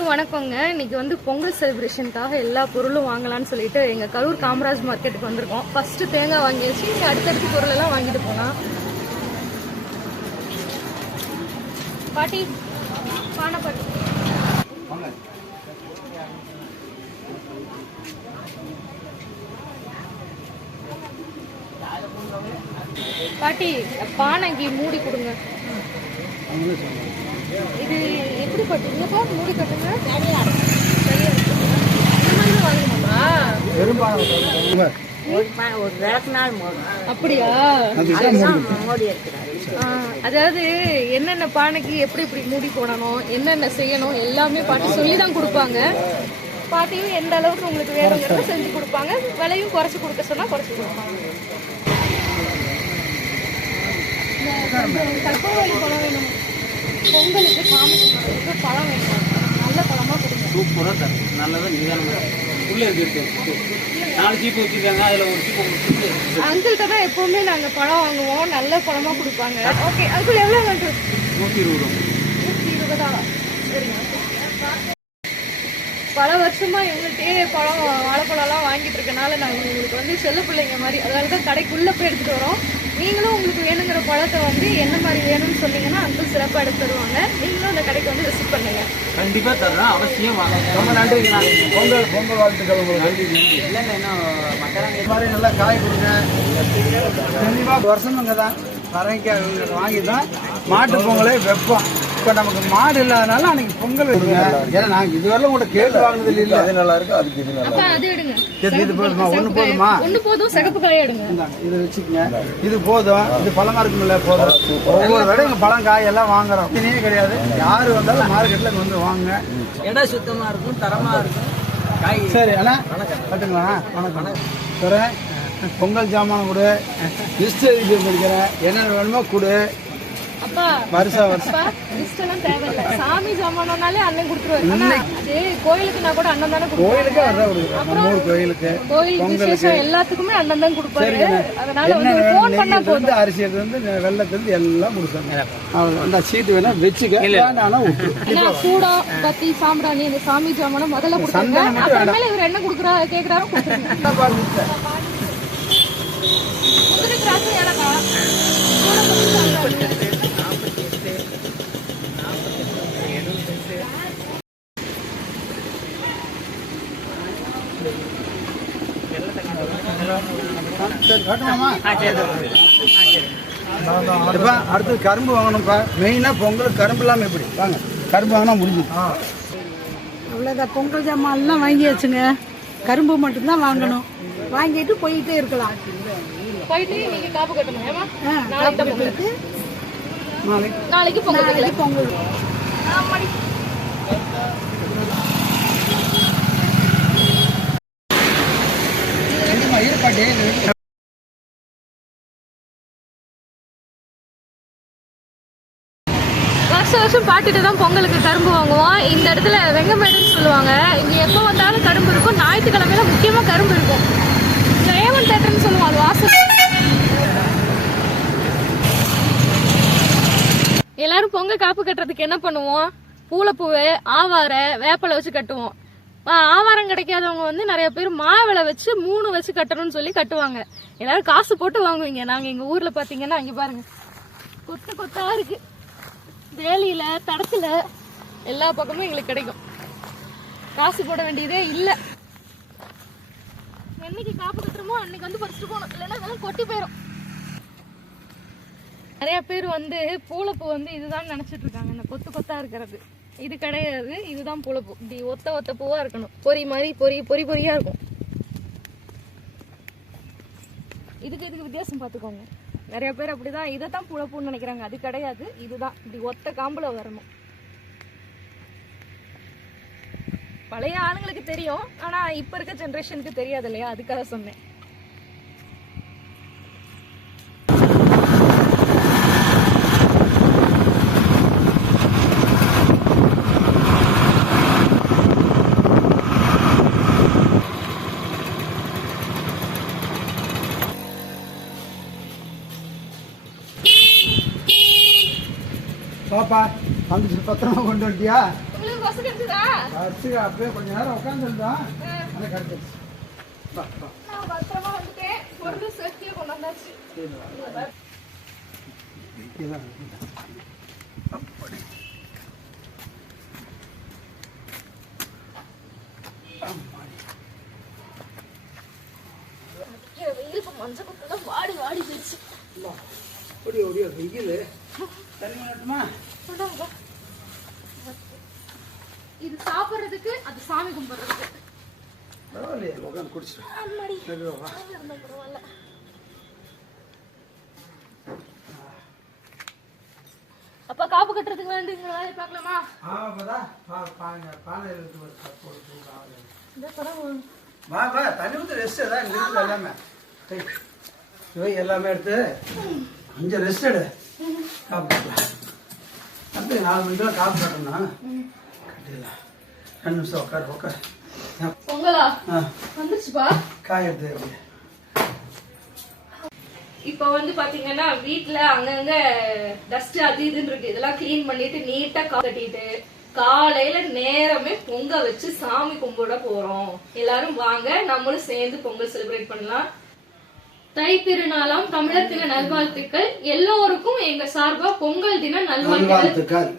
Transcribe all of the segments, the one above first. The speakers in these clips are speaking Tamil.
எல்லாருக்கும் வணக்கங்க. இன்னைக்கு வந்து பொங்கல் செலிப்ரேஷனுக்காக எல்லா பொருளும் வாங்கலாம்னு சொல்லிட்டு எங்க கரூர் காமராஜ் மார்க்கெட்டுக்கு வந்திருக்கோம். ஃபர்ஸ்ட் தேங்காய் வாங்கியாச்சு, அடுத்தடுத்து பொருள் எல்லாம் வாங்கிட்டு போலாம். பாட்டி பானை பாட்டி பாட்டி பானைக்கு மூடி கொடுங்க. இது எப்படி பட்டுங்கப்பா? மூடி கட்டுங்க. அப்படியா? அதாவது என்னென்ன பானைக்கு எப்படி எப்படி மூடி போடணும், என்னென்ன செய்யணும் எல்லாமே பாட்டி சொல்லிதான் கொடுப்பாங்க. பாட்டியும் எந்த அளவுக்கு உங்களுக்கு வேணுங்கிறத செஞ்சு கொடுப்பாங்க. விலையும் குறைச்சு கொடுக்க சொன்னா குறைச்சு கொடுப்பாங்க. கற்பூரவள்ளி பழம் வேணும் பொங்கலுக்கு, சாமி கும்பிட்றதுக்கு பழம் வேணும். நல்ல பழமா கொடுங்க. சூப்பராக தரும். நல்லதாக நிதானமாக உள்ளே இருக்கு. 4 சீப்பு வச்சுருக்காங்க, அதில் ஒரு சீப்பு. அங்கிள்கிட்ட தான் எப்பவுமே நாங்கள் பழம் வாங்குவோம். நல்ல பழமா கொடுப்பாங்க. ஓகே, அதுக்குள்ள எவ்வளோ அங்கிள்? 120 ரூபா. 120. சரிங்க. பல வருஷமா எங்கள்கிட்டயே பழம் வாழைப்பழம்லாம் வாங்கிட்டு இருக்கனால நாங்கள் உங்களுக்கு வந்து செல்ல பிள்ளைங்க மாதிரி, அதனால தான் கடைக்குள்ளே போய் எடுத்துகிட்டு வரோம். நீங்களும் உங்களுக்கு வேணுங்கிற பழத்தை வந்து என்ன மாதிரி வேணும்னு சொன்னீங்கன்னா அங்கிள் சிறப்பாக எடுத்து தருவாங்க. நீங்களும் அந்த கடைக்கு வந்து விசிட் பண்ணுங்க. கண்டிப்பாக தர்றேன், அவசியம் வாங்க. ரொம்ப நன்றி. பொங்கல் வாழ்த்துக்கள் உங்களுக்கு. நன்றி நன்றி. இல்லைங்க, இன்னும் மக்கள் இது மாதிரி நல்லா காய் கொடுங்க. கண்டிப்பாக வருஷம் தான் பறவைக்காய் வாங்கி தான் மாட்டு பொங்கலே வைப்போம். இப்போ நமக்கு மாடு இல்லாதனால அன்னைக்கு பொங்கல் வைங்க. ஏன்னா நாங்கள் இதுவரையிலும் கூட கேட்டு வாங்கினது இல்லை. அது நல்லா இருக்கு, அதுக்கு இது நல்லா அது எடுங்க. இது போதுமா? ஒன்று போதுமா? ஒன்று போதும். சிகப்பு காய் எடுங்க. இதை வச்சுக்கங்க. இது போதும். இது பழமா இருக்குமில்ல, போதும். ஒவ்வொரு விட இங்கே பழம் காய் எல்லாம் வாங்குறோம். இதுனே கிடையாது. யார் வந்தாலும் மார்க்கெட்டில் இங்கே வந்து வாங்க. இடம் சுத்தமாக இருக்கும், தரமாக இருக்கும் காய். சரி அண்ணா, கட்டுங்களா? வணக்கம். சரி, பொங்கல் ஜாமான் கொடு, லிஸ்ட் எழுதி படிக்கிறேன். என்னென்ன வேணுமோ கொடு. அப்பா வருஷம் வருஷம் லிஸ்ட் எல்லாம் தேவையில்லை. சாமி ஜாமானாலே அண்ணன் கொடுத்துருவாரு. கோயிலுக்கு கூட அண்ணன் தானே கோயிலுக்கு அதான் கோயிலுக்கு கோயில் விசேஷம் எல்லாத்துக்குமே அண்ணன் தான் கொடுப்பாரு. அதனால வந்து அரிசி எடுத்து வெள்ளத்துல எல்லாம் கொடுத்தாங்க. அந்த சீட்டு வேணா வச்சுக்க. சூடம் பத்தி சாம்பிராணி அந்த சாமி ஜாமானம் முதல்ல கொடுத்தாங்க. அப்புறமேல இவர் என்ன கொடுக்குறா கேட்கிறாரோ அடுத்தது கரும்பு வாங்கணும்ப்பா. மெயினா பொங்கலுக்கு கரும்பு இல்லாம எப்படி வாங்க. கரும்பு வாங்கினா முடிஞ்சு அவ்வளோதான். பொங்கல் ஜாமான் எல்லாம் வாங்கியாச்சுங்க. கரும்பு மட்டும்தான் வாங்கணும். வாங்கிட்டு போயிட்டே இருக்கலாம். போயிட்டு நீங்க காப்பு கட்டணும். நாளைக்கு பொங்கல். வருஷம் பாட்டிட்டு தான் பொங்கலுக்கு கரும்பு வாங்குவோம். இந்த இடத்துல வெங்கமேடுன்னு சொல்லுவாங்க. இங்க எப்போ வந்தாலும் கரும்பு இருக்கும். ஞாயிற்றுக்கிழமையில முக்கியமா கரும்பு இருக்கும். ஏவன் தேட்டர்னு சொல்லுவோம். அது வாசல். எல்லாரும் பொங்கல் காப்பு கட்டுறதுக்கு என்ன பண்ணுவோம்? பூளைப்பூவு, ஆவாரை, வேப்பலை வச்சு கட்டுவோம். ஆவாரம் கிடைக்காதவங்க வந்து நிறைய பேர் மாவிளை வச்சு 3 வச்சு கட்டணும்னு சொல்லி கட்டுவாங்க. எல்லாரும் காசு போட்டு வாங்குவீங்க. நாங்க எங்க ஊர்ல பாத்தீங்கன்னா இங்க பாருங்க, கொத்து கொத்தா இருக்கு. வேலியில தடத்துல எல்லா பக்கமும் எங்களுக்கு கிடைக்கும். காசு போட வேண்டியதே இல்லை. என்னைக்கு காப்பு கட்டுறோமோ அன்னைக்கு வந்து பறிச்சுட்டு போகணும், இல்லைன்னா அதெல்லாம் கொட்டி போயிடும். நிறைய பேர் வந்து பூளைப்பூ வந்து இதுதான் நினைச்சிட்டு இருக்காங்க. இந்த கொத்து கொத்தா இருக்கிறது இது கிடையாது. இதுதான் பூளைப்பூ. இப்படி ஒத்த ஒத்த பூவா இருக்கணும். பொறி மாதிரி பொறி பொறியா இருக்கும். இதுக்கு வித்தியாசம் பார்த்துக்கோங்க. நிறைய பேர் அப்படிதான் இதைத்தான் பூளைப்பூன்னு நினைக்கிறாங்க. அது கிடையாது. இதுதான் இப்படி ஒத்த காம்புல வரணும். பழைய ஆளுங்களுக்கு தெரியும், ஆனா இப்ப இருக்க ஜெனரேஷனுக்கு தெரியாது இல்லையா? அதுக்காக சொன்னேன். பாப்பா வந்து பத்திரமா கொண்டு வந்துட்டியா? உங்களுக்கு பஸ் கிடைச்சதா? பஸ்ஸுக்கு அப்படியே கொஞ்ச நேரம் உட்காந்துருந்தோம், அதை கிடைச்சிருச்சு. நான் பத்திரமா வந்துட்டேன், பொருள் சேஃப்டியா கொண்டு வந்தாச்சு. வெயில் மஞ்சள் குத்தம் வாடி வாடி போயிடுச்சு. ஓடிய வெயில் தண்ணி வேணுமா? இது சாப்பிடுறதுக்கு, அது சாமி கும்பிடுறதுக்கு. பரவாயில்லையே, உட்காந்து குடிச்சிட்டு பரவாயில்ல. அப்பா காப்பு கட்டுறதுக்கு வேண்டிய வேலையை பார்க்கலாமா? இந்த படம் தண்ணி வந்து ரெஸ்ட் எல்லாம் இருக்குது, எல்லாமே எல்லாமே எடுத்து கொஞ்சம் ரெஸ்ட் எடு, காப்பு கட்டலாம். அப்படி 4 மணிக்கெல்லாம் காப்பு கட்டணும்னா கட்டிடலாம். 2 நிமிஷம் உட்காரு. பொங்கலா வந்துருச்சுப்பா. காய் எடுத்து அப்படியே. இப்ப வந்து பாத்தீங்கன்னா வீட்டுல அங்கங்க டஸ்ட் அது இதுன்னு இருக்கு, இதெல்லாம் கிளீன் பண்ணிட்டு நீட்டா கட்டிட்டு காலையில நேரமே பொங்க வச்சு சாமி கும்பிட போறோம். எல்லாரும் வாங்க, நம்மளும் சேர்ந்து பொங்கல் செலிப்ரேட் பண்ணலாம். தை திருநாளாம் தமிழர் தின நல்வாழ்த்துக்கள். எல்லோருக்கும் எங்க சார்பா பொங்கல் தின நல்வாழ்த்துக்கள்.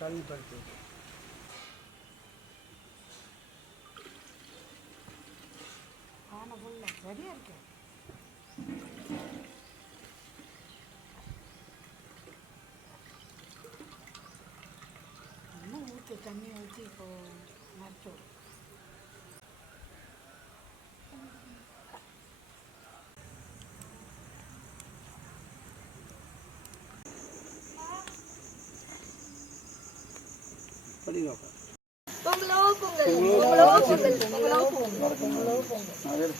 கல்வி பருத்து சரியா இருக்கு. இன்னும் ஊற்றி தண்ணி ஊற்றி இப்போ மறைச்சோம். பொங்கலோ பொங்கல், பொங்கலோ பொங்கல், பொங்கலோ பொங்கல், பொங்கலோ பொங்கல்.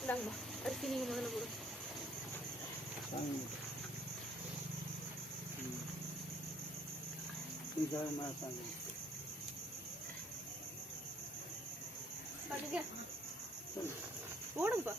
இந்தாங்கம்மா, அரிசி நீங்க முதல்ல போடுங்க. போடுங்கப்பா.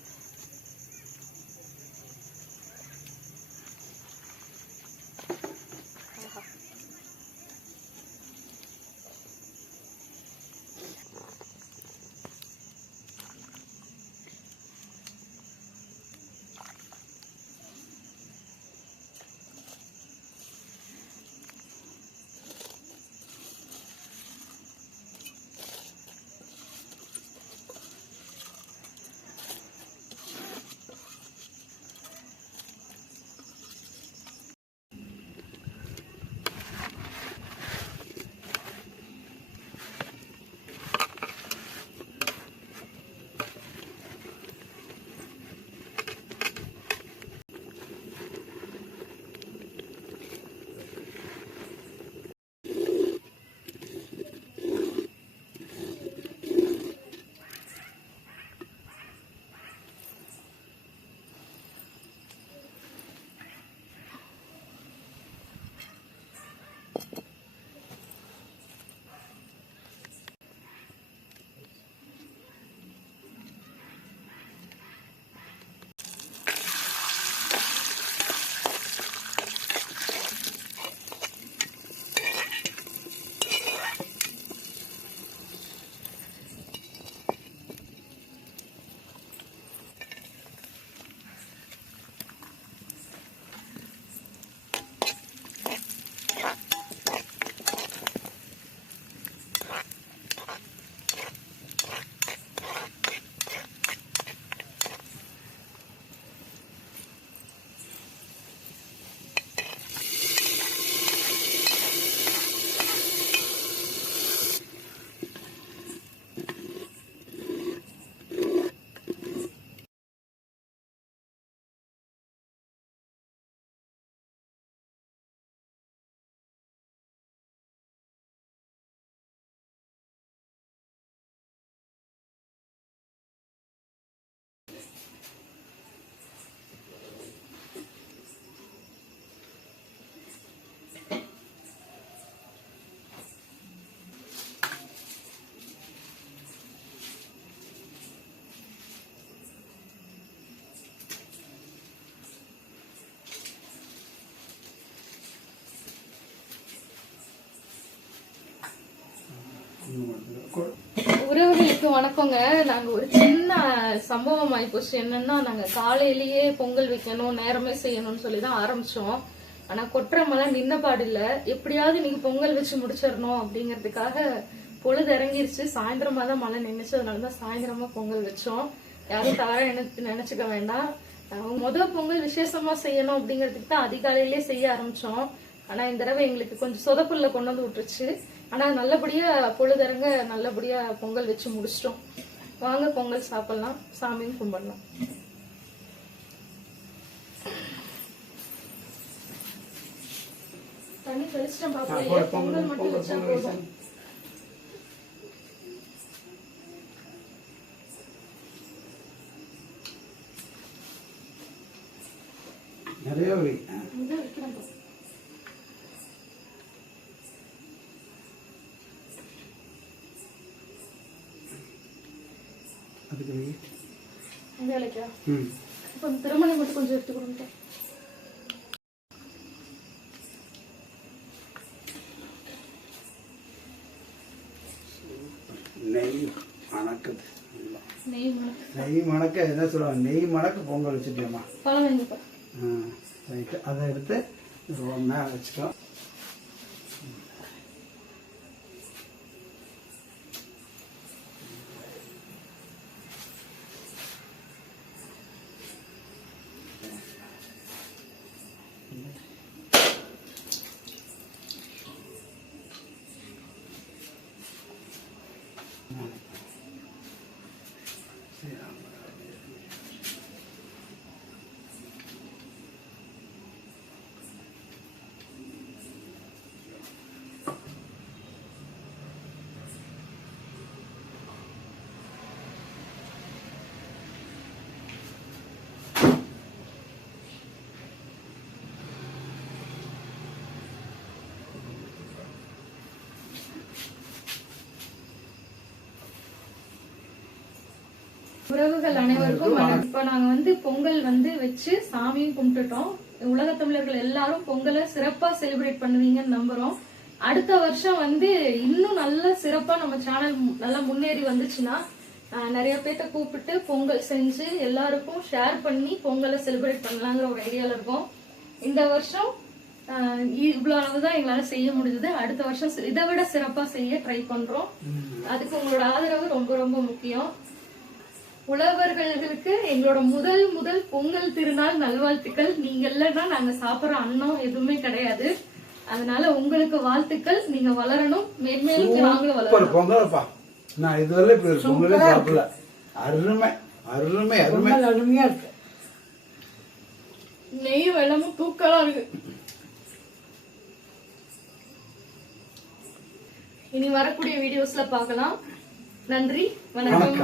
உறவுகளுக்கு வணக்கங்க. நாங்க ஒரு சின்ன சம்பவம் ஆயிப்போச்சு. என்னன்னா, நாங்க காலையிலேயே பொங்கல் வைக்கணும், நேரமே செய்யணும்னு சொல்லிதான் ஆரம்பிச்சோம். ஆனா கொற்ற மழை நின்ன பாடு இல்ல. எப்படியாவது நீங்க பொங்கல் வச்சு முடிச்சிடணும் அப்படிங்கறதுக்காக பொழுது இறங்கிருச்சு. சாயந்தரமா தான் மழை நின்னுச்சு. அதனாலதான் சாயந்தரமா பொங்கல் வச்சோம். யாரும் தவறா நினைச்சுக்க வேண்டாம். முதல் பொங்கல் விசேஷமா செய்யணும் அப்படிங்கறதுக்கு தான் அதிகாலையிலே செய்ய ஆரம்பிச்சோம். ஆனா இந்த தடவை எங்களுக்கு கொஞ்சம் சொதப்புல கொண்டு வந்து விட்டுருச்சு. ஆனா நல்லபடியா பொழுதரங்க நல்லபடியா பொங்கல் வச்சு முடிச்சிட்டோம். வாங்க பொங்கல் சாப்பிடலாம், சாமியும் கும்பிடலாம். தண்ணி கழிச்சிட்டேன் பாப்பா. பொங்கல் மட்டும் வச்சா போதும். நிறைய வைக்கிறேன். திருமணம் மட்டும் கொஞ்சம் எடுத்து கொடுங்க. நெய் மணக்குது. நெய் மணக்க என்ன சொல்லுவாங்க, நெய் மணக்க பொங்கல் வச்சுட்டியம்மா. பழம் வைங்கப்பா. ரைட்டு, அதை எடுத்து மேலே வச்சுக்கலாம். உறவுகள் அனைவருக்கும் இப்ப நாங்க பொங்கல் வச்சு சாமியும் கும்பிட்டுட்டோம். உலக தமிழர்கள் எல்லாரும் பொங்கலை சிறப்பா செலிப்ரேட் பண்ணுவீங்கன்னு நம்புறோம். அடுத்த வருஷம் இன்னும் நல்ல சிறப்பா நம்ம சேனல் நல்லா முன்னேறி வந்துச்சுன்னா நிறைய பேர்த்த கூப்பிட்டு பொங்கல் செஞ்சு எல்லாருக்கும் ஷேர் பண்ணி பொங்கலை செலிப்ரேட் பண்ணலாங்கிற ஒரு ஐடியால இருக்கோம். இந்த வருஷம் இவ்வளவு அளவுதான் எங்களால செய்ய முடிஞ்சது. அடுத்த வருஷம் இதை விட சிறப்பா செய்ய ட்ரை பண்றோம். அதுக்கு உங்களோட ஆதரவு ரொம்ப ரொம்ப முக்கியம். உழவர்களுக்கு எங்களோட முதல் பொங்கல் திருநாள் நல்வாழ்த்துக்கள். நீங்க இல்லைன்னா நாங்க சாப்பிடுற அன்னம் எதுவுமே கிடையாது. அதனால உங்களுக்கு வாழ்த்துக்கள். நீங்க வளரணும், மேன்மேலும் நாங்களும் வளரணும். பொங்கல்ப்பா, நான் இதுவரை இப்படி ஒரு பொங்கலே சாப்பிடல. அருமை அருமை அருமை, அருமையா இருக்கு. நெய் வெள்ளமும் தூக்கலா இருக்கு. இனி வரக்கூடிய வீடியோஸ்ல பார்க்கலாம். நன்றி, வணக்கம்.